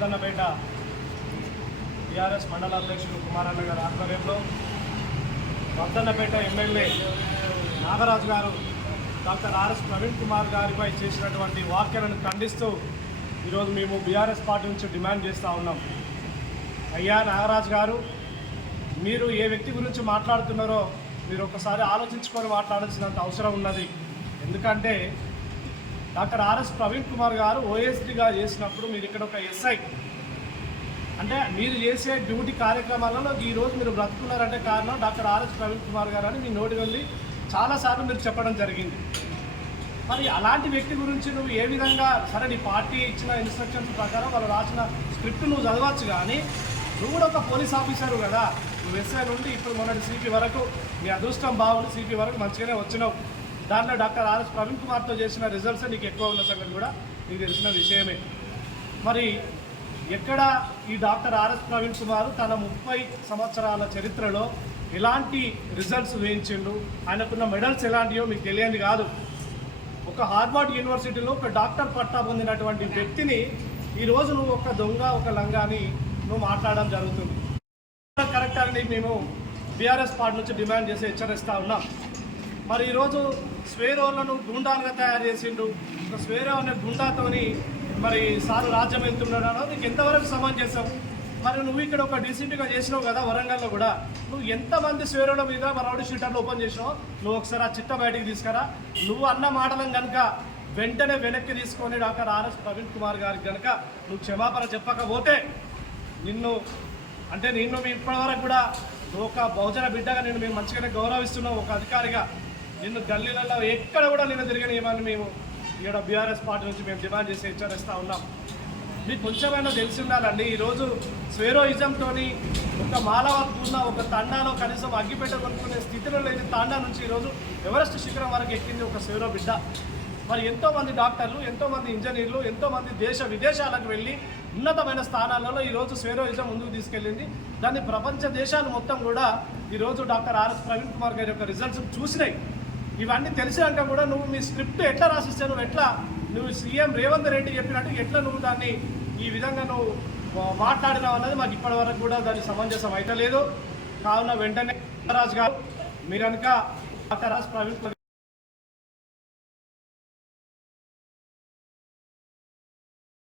Wardhannapet TRS మండల అధ్యక్షులు కుమారన్న గారి ఆధ్వర్యంలో వర్ధన్నపేట ఎమ్మెల్యే నాగరాజు గారు డాక్టర్ ఆర్ఎస్ ప్రవీణ్ కుమార్ గారిపై చేసినటువంటి వ్యాఖ్యలను ఖండిస్తూ ఈరోజు మేము బీఆర్ఎస్ పార్టీ నుంచి డిమాండ్ చేస్తూ ఉన్నాం. అయ్యా నాగరాజు గారు, మీరు ఏ వ్యక్తి గురించి మాట్లాడుతున్నారో మీరు ఒకసారి ఆలోచించుకొని మాట్లాడాల్సినంత అవసరం ఉన్నది. ఎందుకంటే డాక్టర్ ఆర్ఎస్ ప్రవీణ్ కుమార్ గారు ఓఎస్డీగా చేసినప్పుడు మీరు ఇక్కడ ఒక ఎస్ఐ అంటే మీరు చేసే డ్యూటీ కార్యక్రమాలలో ఈరోజు మీరు బ్రతుకున్నారంటే కారణం డాక్టర్ ఆర్ఎస్ ప్రవీణ్ కుమార్ గారు అని మీ నోటి వెళ్ళి చాలాసార్లు మీరు చెప్పడం జరిగింది. మరి అలాంటి వ్యక్తి గురించి నువ్వు ఏ విధంగా, సరే నీ పార్టీ ఇచ్చిన ఇన్స్ట్రక్షన్స్ ప్రకారం వాళ్ళు రాసిన స్క్రిప్ట్ నువ్వు చదవచ్చు, కానీ నువ్వు కూడా ఒక పోలీస్ ఆఫీసరు కదా. నువ్వు ఎస్ఐ నుండి ఇప్పుడు మొన్నటి సిపి వరకు నీ అదృష్టం బాగుండి సిపి వరకు మంచిగానే వచ్చినావు. దాంట్లో డాక్టర్ ఆర్ఎస్ ప్రవీణ్ కుమార్తో చేసిన రిజల్ట్స్ నీకు ఎక్కువ ఉన్న సంగతి కూడా నీకు తెలిసిన విషయమే. మరి ఎక్కడ ఈ డాక్టర్ ఆర్ఎస్ ప్రవీణ్ కుమార్ తన 30 సంవత్సరాల చరిత్రలో ఎలాంటి రిజల్ట్స్ వేయించిండు, ఆయనకున్న మెడల్స్ ఎలాంటివో మీకు తెలియంది కాదు. ఒక హార్వర్డ్ యూనివర్సిటీలో ఒక డాక్టర్ పట్టా పొందినటువంటి వ్యక్తిని ఈరోజు నువ్వు ఒక దొంగ, ఒక లంగా అని నువ్వు మాట్లాడడం జరుగుతుంది. కరెక్ట్ అని మేము బీఆర్ఎస్ పార్టీ నుంచి డిమాండ్ చేసి హెచ్చరిస్తూ ఉన్నాం. మరి ఈరోజు స్వేరోలను గుండాలుగా తయారు చేసిండు. ఒక స్వేరో అనే గుండాతోని మరి సారు రాజ్యం వెళ్తున్నాడో నీకు ఎంతవరకు సమంజసం? మరి నువ్వు ఇక్కడ ఒక డీసీపీగా చేసినావు కదా వరంగల్లో కూడా, నువ్వు ఎంతమంది స్వేరోల మీద రౌడీ షీటర్లు ఓపెన్ చేసినావు నువ్వు ఒకసారి ఆ చిట్ట బయటికి తీసుకురా. నువ్వు అన్న మాటలను కనుక వెంటనే వెనక్కి తీసుకొని డాక్టర్ ఆర్ఎస్ ప్రవీణ్ కుమార్ గారికి కనుక నువ్వు క్షమాపణ చెప్పకపోతే నిన్ను ఇప్పటివరకు కూడా నువ్వు ఒక బహుజన బిడ్డగా నేను మేము మంచిగానే గౌరవిస్తున్నావు, ఒక అధికారిగా నిన్ను గల్లీలలో ఎక్కడ కూడా నిన్ను తిరగనివ్వమని మేము ఇక్కడ బీఆర్ఎస్ పార్టీ నుంచి మేము డిమాండ్ చేసి హెచ్చరిస్తూ ఉన్నాం. మీకు కొంచెమైనా తెలిసి ఉండాలండి, ఈరోజు స్వేరోయిజంతో ఒక మాలవత్తున్న ఒక తండాలో కనీసం అగ్గిపెట్ట కొనుక్కునే స్థితిలో లేని తాండా నుంచి ఈరోజు ఎవరెస్ట్ శిఖరం వరకు ఎక్కింది ఒక స్వేరో బిడ్డ. మరి ఎంతోమంది డాక్టర్లు, ఎంతోమంది ఇంజనీర్లు, ఎంతోమంది దేశ విదేశాలకు వెళ్ళి ఉన్నతమైన స్థానాలలో ఈరోజు స్వేరోయిజం ముందుకు తీసుకెళ్ళింది. దాన్ని ప్రపంచ దేశాలు మొత్తం కూడా ఈరోజు డాక్టర్ ఆర్ఎస్ ప్రవీణ్ కుమార్ గారి యొక్క రిజల్ట్స్ చూసినాయి. ఇవన్నీ తెలిసినాక కూడా నువ్వు మీ స్క్రిప్ట్ ఎట్లా రాసిస్తే నువ్వు సీఎం రేవంత్ రెడ్డి చెప్పినట్టు ఎట్లా నువ్వు దాన్ని ఈ విధంగా నువ్వు మాట్లాడినావు అన్నది మాకు ఇప్పటివరకు కూడా దాని సమంజసం అయితే లేదు. కావున వెంటనే రాజు గారు మీరు కనుక డాక్టర్ ఆర్ఎస్ ప్రవీణ్